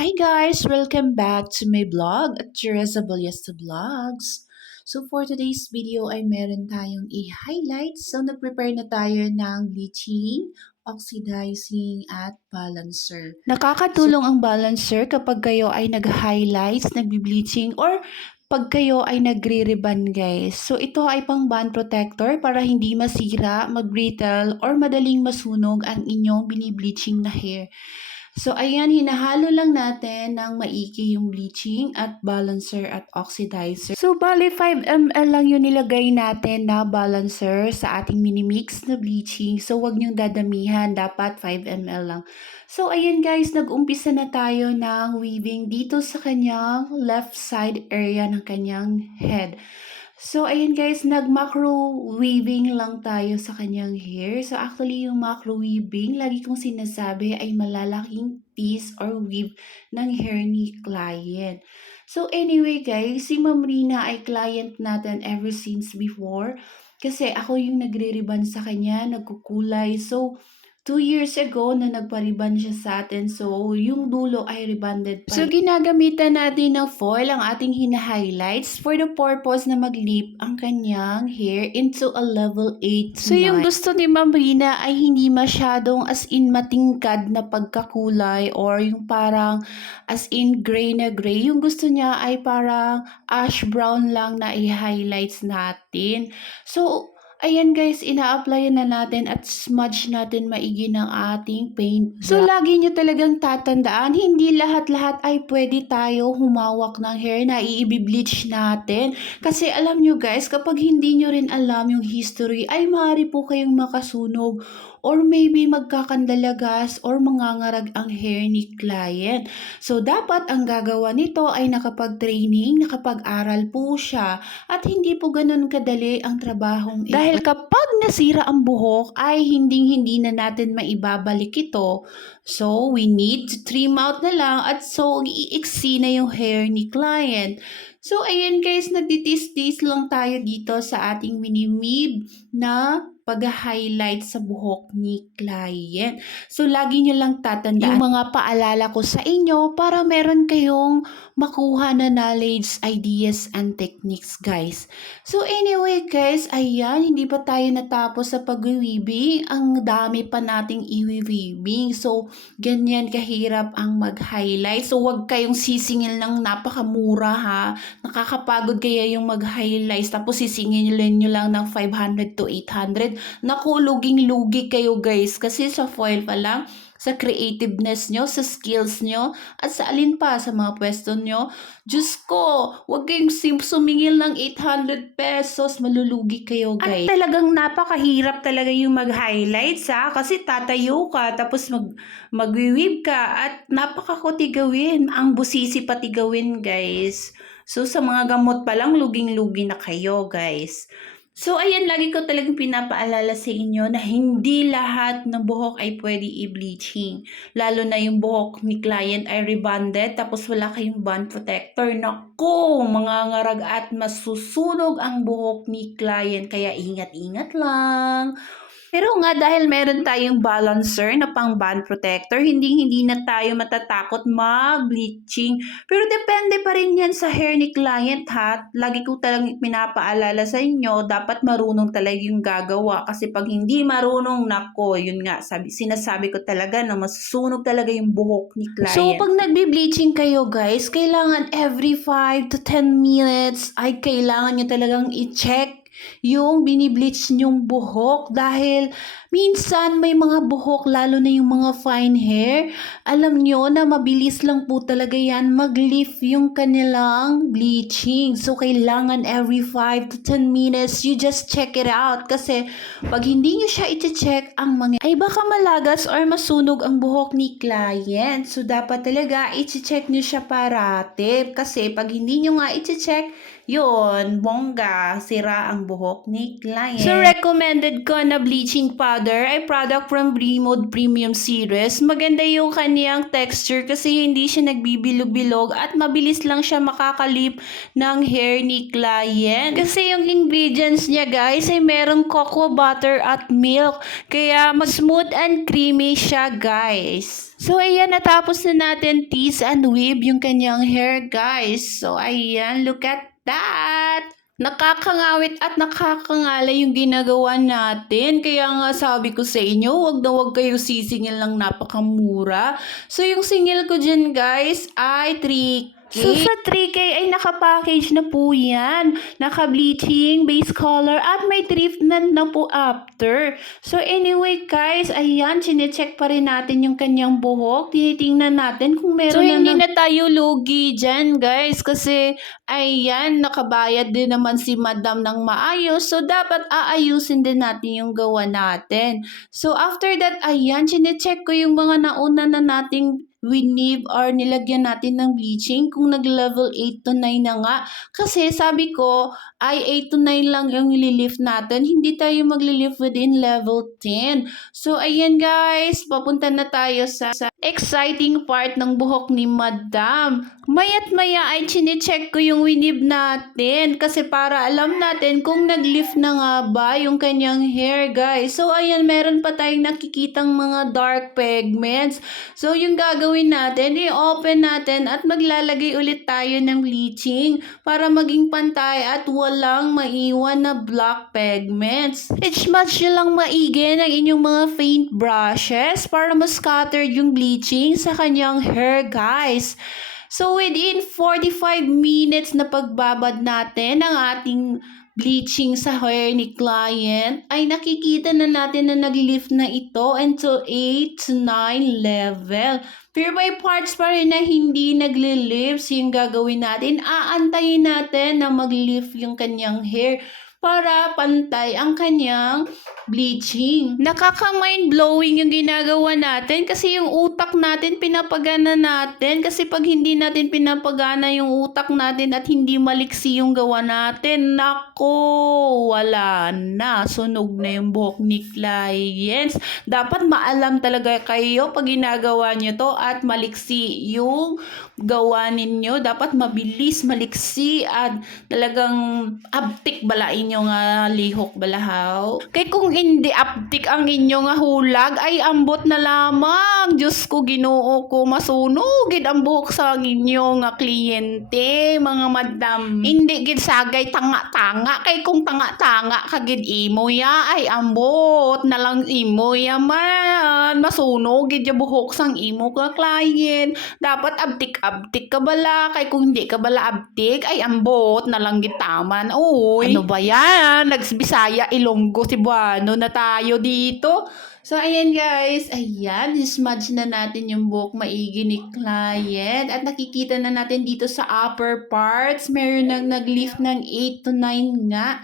Hi guys! Welcome back to my vlog at Teresa Ballesta Vlogs. So for today's video ay meron tayong i-highlight. So nag-prepare na tayo ng bleaching, oxidizing at balancer. Nakakatulong ang balancer kapag kayo ay nag-highlights, nag-bleaching or pag kayo ay nagre-rebond guys. So ito ay pang bond protector para hindi masira, mag-brittle or madaling masunog ang inyong binibleaching na hair. So, ayan, hinahalo lang natin ng maigi yung bleaching at balancer at oxidizer. So, bali 5 ml lang yung nilagay natin na balancer sa ating mini-mix na bleaching. So, wag niyong dadamihan. Dapat 5 ml lang. So, ayan guys, nag-umpisa na tayo ng weaving dito sa kanyang left side area ng kanyang head. So, ayan guys, nag-macro weaving lang tayo sa kanyang hair. So, actually, yung macro weaving, lagi kong sinasabi ay malalaking piece or weave ng hair ni client. So, anyway guys, si Ma'am Rina ay client natin ever since before. Kasi ako yung nagre-ribbon sa kanya, nagkukulay. So, 2 years ago na nagpa-ribbon siya sa atin. So, yung dulo ay rebonded pa. So, ginagamitan natin ng foil ang ating hina-highlights for the purpose na mag-leap ang kanyang hair into a level 8 to 9. So, yung gusto ni Ma'am Rina ay hindi masyadong as in matingkad na pagkakulay or yung parang as in gray na gray. Yung gusto niya ay parang ash brown lang na i-highlights natin. So, ayan guys, ina-applyan na natin at smudge natin maigi ng ating paint. So, lagi nyo talagang tatandaan, hindi lahat-lahat ay pwede tayo humawak ng hair na i-bleach natin. Kasi alam nyo guys, kapag hindi nyo rin alam yung history, ay maaari po kayong makasunog or maybe magkakandalagas or mangangarag ang hair ni client. So, dapat ang gagawa nito ay nakapag-training, nakapag-aral po siya at hindi po ganun kadali ang trabahong ito. Dahil kapag nasira ang buhok ay hindi na natin maibabalik ito. So, we need to trim out na lang at so, iiksi na yung hair ni client. So, ayan guys, nagtitis-tis lang tayo dito sa ating mini-mib na pag-highlight sa buhok ni client. So, lagi nyo lang tatandaan yung mga paalala ko sa inyo para meron kayong makuha na knowledge, ideas, and techniques, guys. So, anyway, guys, ayan, hindi pa tayo natapos sa pag-weaving. Ang dami pa nating i-weaving. So, ganyan kahirap ang mag-highlight. So, wag kayong sisingil ng napakamura, ha. Nakakapagod kaya yung mag-highlights tapos sisingilin nyo lang ng 500 to 800. Naku, luging-lugi kayo guys kasi sa foil pa lang, sa creativeness nyo, sa skills nyo, at sa alin pa sa mga pwesto nyo. Diyos ko, huwag kayong sumingil ng 800 pesos, malulugi kayo guys. At talagang napakahirap talaga yung mag-highlights ha, kasi tatayo ka, tapos mag-weave ka, at napakakuti gawin, ang busisi pati gawin guys. So sa mga gamot pa lang, luging-lugi na kayo guys. So, ayan, lagi ko talagang pinapaalala sa inyo na hindi lahat ng buhok ay pwede i-bleaching. Lalo na yung buhok ni client ay rebonded, tapos wala kayong bond protector. Naku, mangangarag at masusunog ang buhok ni client. Kaya ingat-ingat lang. Pero nga dahil meron tayong balancer na pang bond protector, hindi na tayo matatakot mag-bleaching. Pero depende pa rin yan sa hair ni client ha. Lagi ko talagang pinapaalala sa inyo, dapat marunong talaga yung gagawa. Kasi pag hindi marunong, nako, yun nga, sinasabi ko talaga na masusunog talaga yung buhok ni client. So pag nagbe-bleaching kayo guys, kailangan every 5 to 10 minutes ay kailangan nyo talagang i-check yung binibleach nyong buhok dahil minsan may mga buhok lalo na yung mga fine hair, alam nyo na mabilis lang po talaga yan mag-lift yung kanilang bleaching. So kailangan every 5 to 10 minutes you just check it out kasi pag hindi nyo siya i-check ang mga ay baka malagas or masunog ang buhok ni client. So dapat talaga i-check nyo siya parati kasi pag hindi nyo nga i-check Yun, bongga, sira ang buhok ni client. So, recommended ko na bleaching powder ay product from Bremode Premium Series. Maganda yung kaniyang texture kasi hindi siya nagbibilog-bilog at mabilis lang siya makakalip ng hair ni client. Kasi yung ingredients niya guys ay merong cocoa butter at milk. Kaya mag-smooth and creamy siya guys. So, ayan, natapos na natin tease and weave yung kanyang hair, guys. So, ayan, look at that! Nakakangawit at nakakangalay yung ginagawa natin. Kaya nga sabi ko sa inyo, wag na wag kayo sisingil ng napakamura. So, yung singil ko dyan, guys, ay 3K. So, sa 3K ay nakapackage na po yan. Naka-bleaching, base color, at may treatment na po after. So, anyway guys, ayan, chinecheck pa rin natin yung kanyang buhok. Tinitingnan natin kung meron so, hindi na tayo lugi dyan guys. Kasi, ayan, nakabayad din naman si madam ng maayos. So, dapat aayusin din natin yung gawa natin. So, after that, ayan, chinecheck ko yung mga nauna na nating winib or nilagyan natin ng bleaching kung nag-level 8 to 9 na nga. Kasi sabi ko, ay 8 to 9 lang yung nililift natin. Hindi tayo maglilift within level 10. So, ayan guys, papunta na tayo sa exciting part ng buhok ni Madam. Maya't maya ay chinecheck ko yung winib natin kasi para alam natin kung nag-lift na nga ba yung kanyang hair guys. So, ayan, meron pa tayong nakikitang mga dark pigments. So, yung gagawin natin, i-open natin at maglalagay ulit tayo ng bleaching para maging pantay at walang maiwan na black pigments. I-smudge nyo lang maigi ng inyong mga faint brushes para ma-scatter yung bleaching sa kanyang hair, guys. So, within 45 minutes na pagbabad natin ang ating bleaching sa hair ni client, ay nakikita na natin na nag-lift na ito into 8 to 9 level. Pero may parts pa rin na hindi nagli-lift. Yung gagawin natin, aantayin natin na mag-lift yung kanyang hair para pantay ang kanyang bleaching. Nakaka-mind-blowing yung ginagawa natin kasi yung utak natin pinapagana natin kasi pag hindi natin pinapagana yung utak natin at hindi maliksi yung gawa natin, nako, wala na. Sunog na yung buhok ni clients. Dapat maalam talaga kayo pag ginagawa nyo to at maliksi yung gawa ninyo. Dapat mabilis, maliksi at talagang abtik balain yung lihok balahaw. Kaya kung hindi aptik ang inyong hulag, ay ambot na lamang. Diyos ko, Ginoo ko, masunugid ang buhok sa inyong kliyente, mga madam. Hindi gid sagay tanga-tanga. Kay kung tanga-tanga kagid imo ya, ay ambot na lang imo ya man. Masunugid yung buhok sang imo ka client. Dapat abtik-abtik ka bala. Kay kung hindi ka bala abtik, ay ambot na lang gitaman. Uy, ano ba yan? Nagsbisaya, Ilonggo, Cebuano na tayo dito. So, ayan guys. Ayan, smudge na natin yung buhok maigi ni client. At nakikita na natin dito sa upper parts, meron nang nag-lift ng 8 to 9 nga.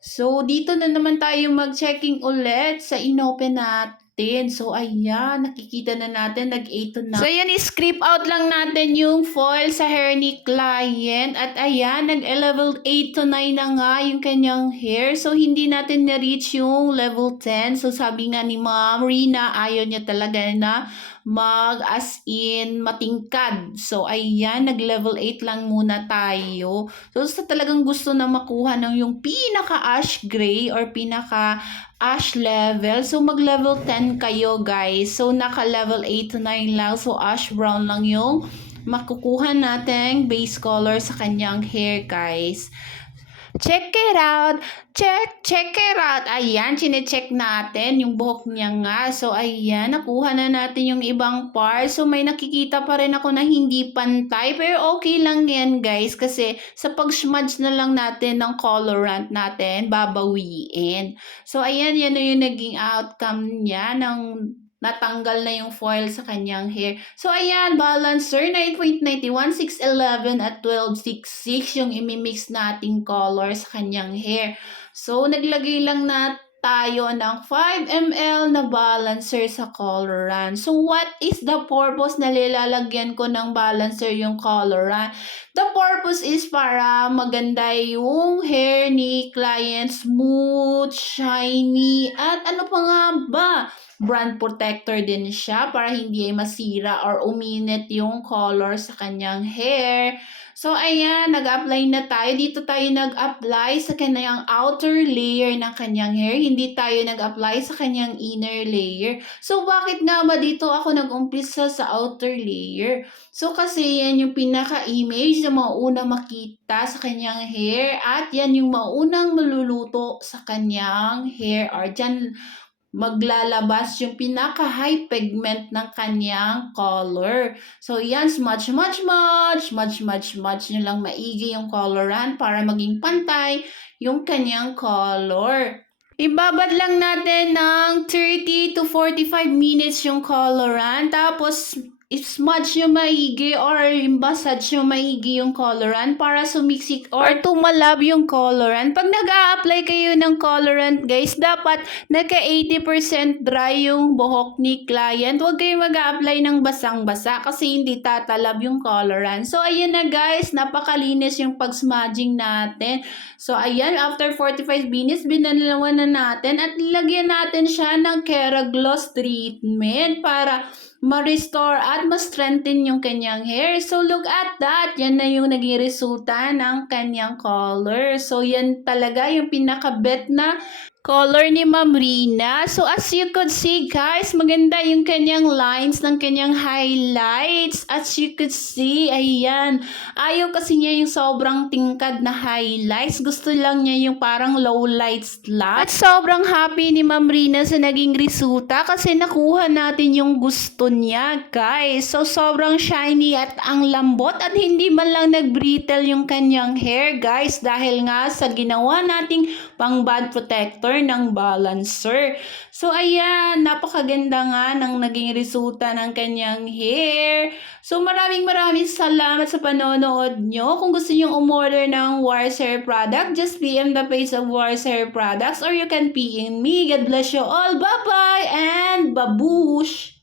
So, dito na naman tayo mag-checking ulit sa inopen natin. So, ayan, nakikita na natin, nag-8 to 9. So, ayan, i-script out lang natin yung foil sa hair ni client. At ayan, nag-level 8 to 9 na nga yung kanyang hair. So, hindi natin na-reach yung level 10. So, sabi nga ni Ma'am Rina, ayaw niya talaga na as in matingkad. So, ayan, nag-level 8 lang muna tayo. So, sa talagang gusto na makuha ng yung pinaka-ash gray or pinaka-ash level, so mag-level 10 kayo, guys. So, naka-level 8 to 9 lang. So, ash brown lang yung makukuha natin base color sa kanyang hair, guys. Check it out. Check it out. Ayan, chinecheck natin yung buhok niya nga. So, ayan, nakuha na natin yung ibang part. So, may nakikita pa rin ako na hindi pantay. Pero okay lang yan, guys. Kasi sa pag-smudge na lang natin ng colorant natin, babawiin. So, ayan, yan na yung naging outcome niya ng natanggal na yung foil sa kanyang hair. So, ayan, balancer, 9.91, 611 at 12.66 yung imimix nating color sa kanyang hair. So, naglagay lang natin tayo ng 5 ml na balancer sa coloran. So, what is the purpose na nilalagyan ko ng balancer yung coloran? The purpose is para maganda yung hair ni client, smooth, shiny, at ano pa nga ba? Brand protector din siya para hindi ay masira or uminit yung color sa kanyang hair. So, ayan, nag-apply na tayo. Dito tayo nag-apply sa kanyang outer layer ng kanyang hair. Hindi tayo nag-apply sa kanyang inner layer. So, bakit nga ba dito ako nag-umpisa sa outer layer? So, kasi yan yung pinaka-image na mauna makita sa kanyang hair at yan yung maunang maluluto sa kanyang hair or dyan maglalabas yung pinaka-high pigment ng kanyang color. So, yan, smudge nyo lang maigi yung coloran para maging pantay yung kanyang color. Ibabad lang natin ng 30 to 45 minutes yung coloran. Tapos, smudge nyo maigi or massage nyo maigi yung coloran para sumiksik or tumalab yung coloran. Pag nag-a-apply kayo ng colorant, guys, dapat naka 80% dry yung buhok ni client. Huwag kayo mag-a-apply ng basang-basa kasi hindi tatalab yung colorant. So, ayan na guys, napakalinis yung pag-smudging natin. So, ayan, after 45 minutes, binalawan na natin at nilagyan natin siya ng Keragloss treatment para ma-restore at ma-strengthen yung kanyang hair. So, look at that. Yan na yung naging resulta ng kanyang color. So, yan talaga yung pinaka-bet na color ni Ma'am Rina. So, as you could see, guys, maganda yung kanyang lines ng kanyang highlights. As you could see, ayan. Ayaw kasi niya yung sobrang tingkad na highlights. Gusto lang niya yung parang low lights lang. At sobrang happy ni Ma'am Rina sa naging resulta kasi nakuha natin yung gusto niya, guys. So, sobrang shiny at ang lambot at hindi man lang nag-brittle yung kanyang hair, guys. Dahil nga sa ginawa nating pang-bud protector ng balancer. So, ayan, napakaganda nga ng naging resulta ng kanyang hair. So, maraming salamat sa panonood nyo. Kung gusto nyo umorder ng Wars Hair product, just PM the page of Wars Hair Products or you can PM me. God bless you all. Bye-bye and babush!